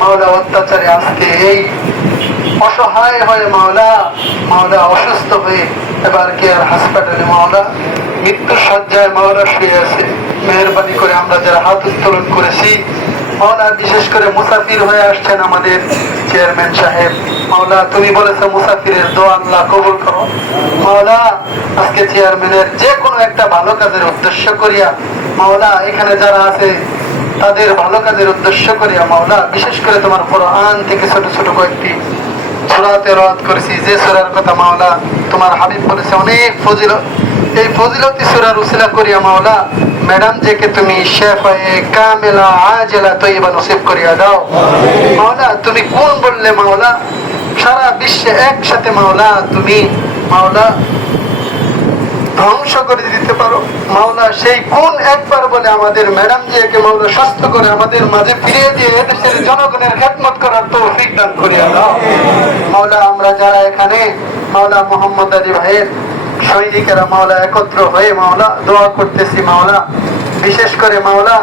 মাওলা অত্যাচারে আজকে এই অসহায় হয়ে মাওলা মাওলা অসুস্থ হয়ে এবার কেয়ার হাসপাতালে মাওলা মৃত্যুর শয্যায় মাওলা শুয়ে আছে। মেহেরবানি করে আমরা যারা হাত উত্তোলন করেছি মাওলা, বিশেষ করে মুসাফির হয়ে আসছেন আমাদের চেয়ারম্যান সাহেব, মাওলা তুমি বলেছো মুসাফিরের দোয়া আল্লাহ কবুল করো। মাওলা আজকে চেয়ারম্যানের যে কোনো একটা ভালো কাজের উদ্দেশ্য করিয়া মাওলা এখানে যারা আছে তাদের ভালো কাজের উদ্দেশ্য করিয়া মাওলা, বিশেষ করে তোমার কোরআন থেকে ছোট ছোট কয়েকটি সূরা তেলাওয়াত করেছি, যে সূরার কথা মাওলা তোমার হাবিব বলেছে অনেক ফজিলত, এই ফজিলতি সূরার উসিলা করিয়া মাওলা ম্যাডাম যেকে তুমি শেফায়ে কামিলা আজেলা তৈবা নসিব করিয়া দাও। মাওলা তুমি কোন বললে মাওলা সারা বিশ্বে একসাথে মাওলা তুমি মাওলা ধ্বংস করে দিতে পারো। মাওলা সেই কোন একবার বলে আমাদের ম্যাডাম জিকে মাওলা স্বাস্থ্য করে আমাদের মাঝে ফিরিয়ে দিয়ে এদেশের জনগণের খেদমত করার তৌফিক দান করিয়া দাও। মাওলা আমরা যারা এখানে মাওলা মোহাম্মদ আলী ভাইয়ের সৈনিকেরা মাওলা একত্র হয়ে মাওলা দোয়া করতেছি মাওলা, বিশেষ করে মাওলা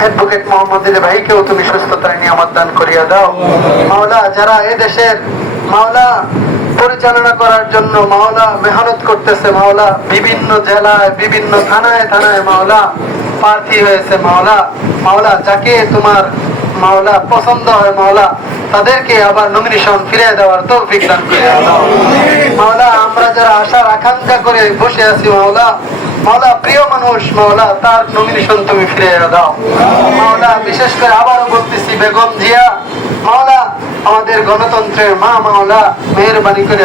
অ্যাডভোকেট মোহাম্মদ আলী ভাইকেও তুমি সুস্থতায় নিয়ামত দান করিয়া দাও। মাওলা যারা এদেশের মাওলা পরিচালনা করার জন্য মাওলা মেহনত করতেছে মাওলা, বিভিন্ন জেলায় বিভিন্ন থানায় থানায় মাওলা প্রার্থী হয়েছে মাওলা, মাওলা যাকে তোমার মাওলা পছন্দ হয় মাওলা তাদেরকে আবার নমিনেশন ফিরিয়ে দেওয়ার তৌফিক দান করে দাও। মাওলা আমরা যারা আশার আকাঙ্ক্ষা করে বসে আছি মাওলা, মাওলা প্রিয় মানুষ মাওলা তার নমিনেশন তুমি ফিরিয়ে দাও। মাওলা বিশেষ করে আবারও বলতেছি বেগম জিয়া মাওলা আমাদের গণতন্ত্রের মা মাওলা, মেহেরবানি করে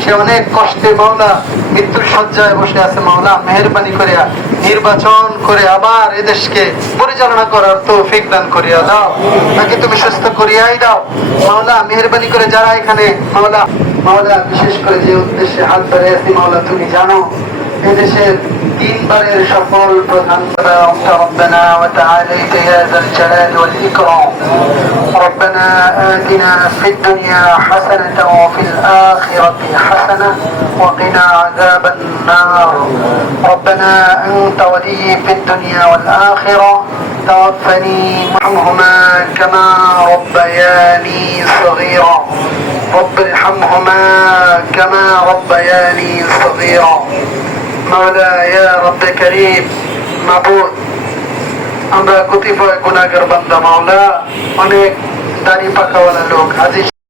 সে অনেক কষ্টে মাওলা মৃত্যুর শয্যায় বসে আছে মাওলা, মেহেরবানি করে নির্বাচন করে আবার এদেশকে পরিচালনা করার তৌফিক দান করিয়া দাও, তাকে তুমি সুস্থ করিয়াই দাও। মাওলা মেহেরবানি করে যারা এখানে মাওলা মাওলা বিশেষ করে যে উদ্দেশ্যে হাত ধরে আছি মাওলা তুমি জানো, এদেশের তিনবারের সফল প্রধান ربنا وتعاليك يا ذا الجلال والإكرام ربنا آتنا في الدنيا حسنة وفي الآخرة حسنة وقنا عذاب النار ربنا أنت ولي في الدنيا والآخرة توفني معهما كما ربياني صغيرا رب ارحمهما كما ربياني صغيرا মাওলা ইয়া রব্বে করিম মাবুদ আমরা কতিপয় গুনাহগার বান্দা মাওলা, অনেক দাড়ি পাকাওয়ালা লোক হাজি